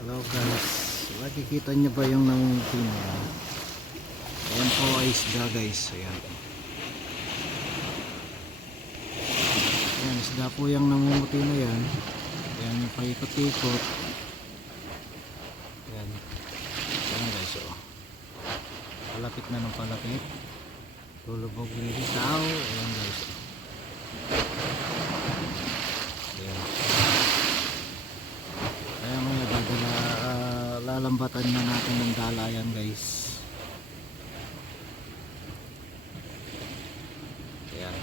Hello guys, makikita nyo ba yung nangunguti na yan? Ayan po ay isda guys. Ayan. Ayan, isda po yung nangunguti na yan. Ayan yung paikot-ikot. Ayan. Ayan guys, oh. Palapit na ng palapit. Lulubog yung bitaw. Ayan guys, oh. Ayan. Kaya mga dadala, lalambatan na natin ng dalayan guys. Ayan.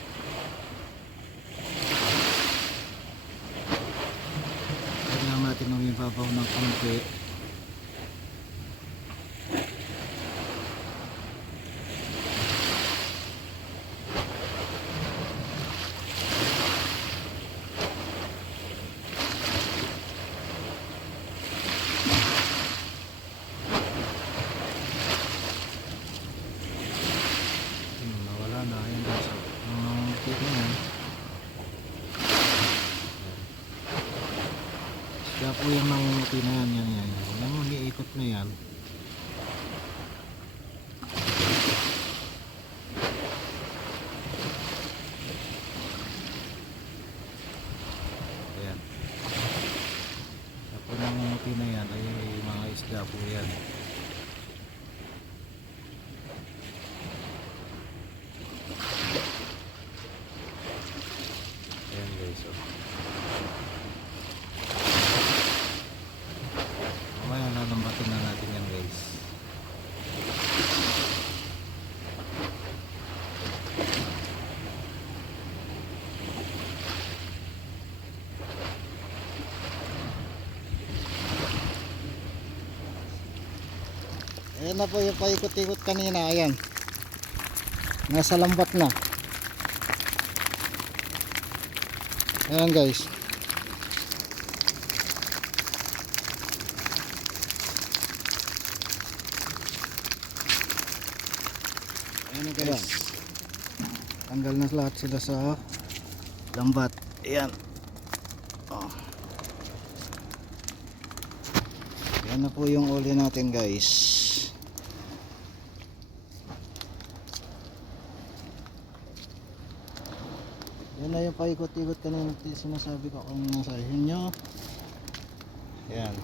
Kailangan natin umibabaw ng konti. Nawala na. Ayan guys. Tignan yan. Kaya po yung nangunguti na yan, yan. Yung umiikot na yan. Ayan. Kaya po nangunguti na yan ay mga isda po yan. Ayan guys, oh. Mamaya lalambatin na natin yan guys. Ayan na po yung paikot-ikot kanina. Ayan, nasa lambat na. Ayan guys. Ayan na guys. Tanggal na lahat sila sa lambat. Ayan. Oh. Ayan na po yung uli natin guys. Yan na yung paikot-ikot kanina sinasabi ko kung nasa inyo. Ayan.